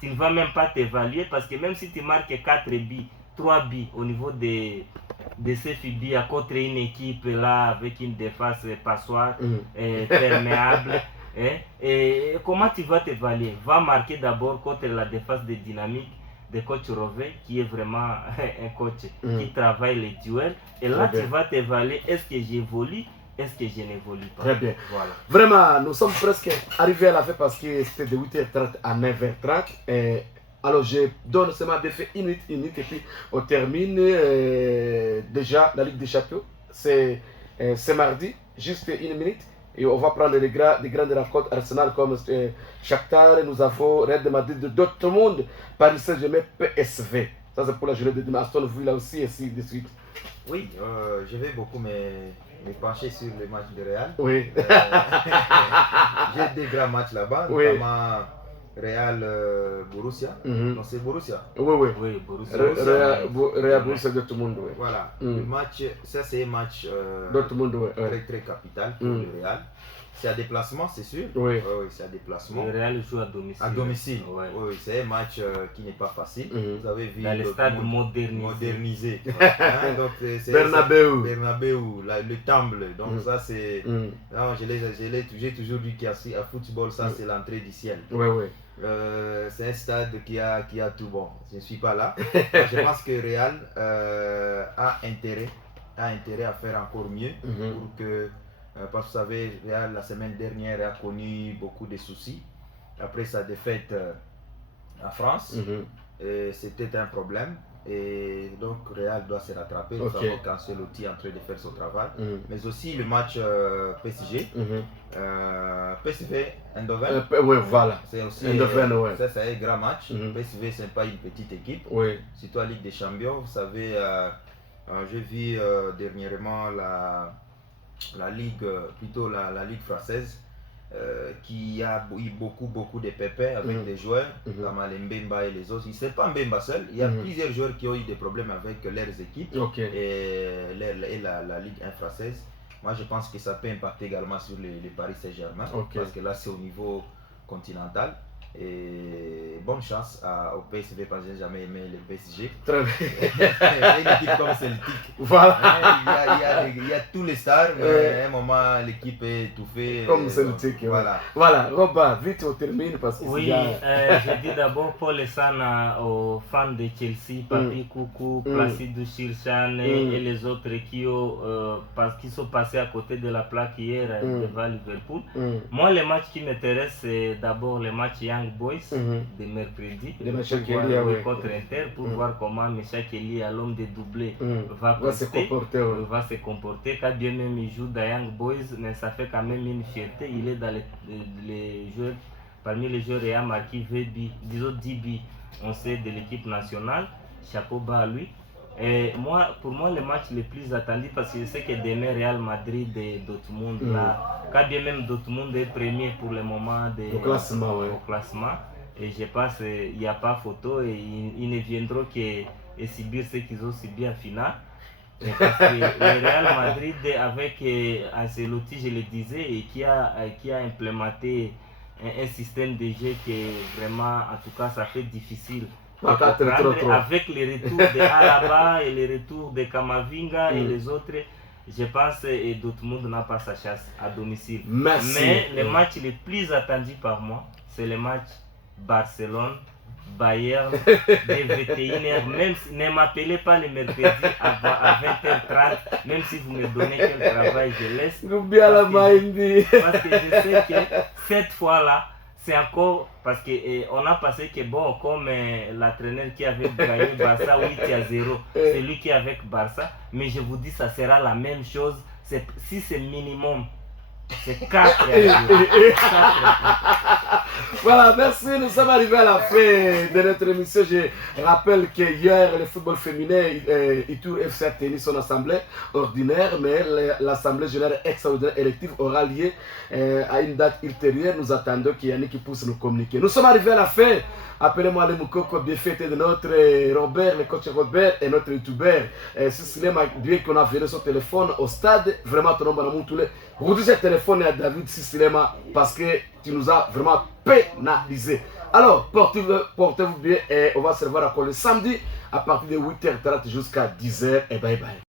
tu ne vas même pas t'évaluer parce que même si tu marques 4 billes, 3 billes au niveau de ces billes contre une équipe là avec une défense passoire perméable, et comment tu vas t'évaluer? Va marquer d'abord contre la défense de Dynamique de coach Rové qui est vraiment un coach qui travaille les duels, et là tu vas t'évaluer, est-ce que j'évolue? Est-ce que je n'évolue pas? Très bien. Voilà. Vraiment, nous sommes presque arrivés à la fin parce que c'était de 8h30 à 9h30. Alors, je donne seulement des faits une minute et puis on termine. Déjà, la Ligue des Champions, c'est mardi, juste une minute. Et on va prendre des grandes rencontres Arsenal comme Shakhtar. Nous avons Real de Madrid, Dortmund, Paris Saint-Germain, PSV. Ça, c'est pour la journée de demain. Aston Villa aussi, et ainsi de suite. Oui, je vais beaucoup me pencher sur les matchs de Real. Oui. J'ai des grands matchs là-bas, notamment Real Borussia. Non, c'est Borussia. Oui. Borussia. Real Borussia Dortmund, oui. Voilà. Le match, ça c'est un match Dortmund, très capital pour le Real. C'est à déplacement, c'est sûr. Oui, c'est à déplacement. Le Real joue à domicile. À domicile. Oui, c'est un match qui n'est pas facile. Vous avez vu dans le stade modernisé. Donc c'est Bernabeu, le Temple. Donc ça c'est. J'ai toujours dit qu'à football, ça c'est l'entrée du ciel. Oui. C'est un stade qui a tout bon. Je ne suis pas là. Je pense que Real a intérêt à faire encore mieux pour que. Parce que vous savez, Real, la semaine dernière, a connu beaucoup de soucis. Après sa défaite en France, c'était un problème. Et donc, Real doit se rattraper. Nous savons qu'Ancelotti est en train de faire son travail. Mais aussi le match PSG. PSV Eindhoven. Oui, voilà. C'est aussi ça, c'est un grand match. PSV, ce n'est pas une petite équipe. Oui. Surtout en Ligue des Champions. Vous savez, J'ai vu dernièrement la Ligue, plutôt la Ligue française, qui a eu beaucoup de pépins avec des joueurs, comme Mbemba et les autres. Ce n'est pas Mbemba seul, il y a plusieurs joueurs qui ont eu des problèmes avec leurs équipes et la Ligue 1 française. Moi, je pense que ça peut impacter également sur les Paris Saint-Germain, parce que là, c'est au niveau continental. Et bonne chance au PSV, parce que j'ai jamais aimé le PSG. Très bien. Une équipe comme Celtic. Voilà. Il y a tous les stars, mais à un moment, l'équipe est étouffée. Comme Celtic. Voilà. Voilà, Robin, vite on termine parce que oui, je dis d'abord Paul Essana aux fans de Chelsea, Papi Coucou, Placide Chirchan et les autres qui sont passés à côté de la plaque hier devant Liverpool. Moi, les matchs qui m'intéressent, c'est d'abord les matchs Young Boys de mercredi contre Inter pour voir comment M. Kelly, à l'homme des doublés, va se comporter. Quand bien même il joue dans Young Boys, mais ça fait quand même une fierté. Il est dans les joueurs, parmi les joueurs ayant marqué 10 buts, on sait, de l'équipe nationale. Chapeau bas à lui. Et pour moi, le match le plus attendu, parce que je sais que demain Real Madrid et Dortmund, là, quand bien même Dortmund est premier pour le moment au classement, et je pense qu'il n'y a pas photo et ils ne viendront que subir ce qu'ils ont subi en finale. Parce que le Real Madrid, avec Ancelotti, je le disais, et qui a implémenté un système de jeu qui est vraiment, en tout cas, ça fait difficile. Avec les retours de Alaba et les retours de Kamavinga et les autres, je pense que Dortmund n'a pas sa chasse à domicile. Merci. Mais le match le plus attendu par moi, c'est le match Barcelone-Bayern de 21h. Même si, ne m'appelez pas le mercredi à 20h30, même si vous me donnez quel travail, je laisse. Parce que je sais que cette fois-là, c'est encore parce qu'on a passé que bon, comme l'entraîneur qui avait gagné Barça 8-0, c'est lui qui est avec Barça. Mais je vous dis, ça sera la même chose. Si c'est minimum, c'est 4. Voilà, merci. Nous sommes arrivés à la fin de notre émission. Je rappelle qu'hier, le football féminin, Itour FC a tenu son assemblée ordinaire, mais l'assemblée générale extraordinaire élective aura lieu à une date ultérieure. Nous attendons qu'il y en ait qui puissent nous communiquer. Nous sommes arrivés à la fin. Appelez-moi le Moukoko, bien fêté de notre Robert, le coach Robert et notre youtubeur. Sicilien, bien qu'on a viré son téléphone au stade, vraiment ton nom à Moutoulé. Redis ce téléphone à David Sicilien parce que tu nous as vraiment pénalisé. Alors, portez-vous bien et on va se revoir encore le samedi à partir de 8h30 jusqu'à 10h et bye bye.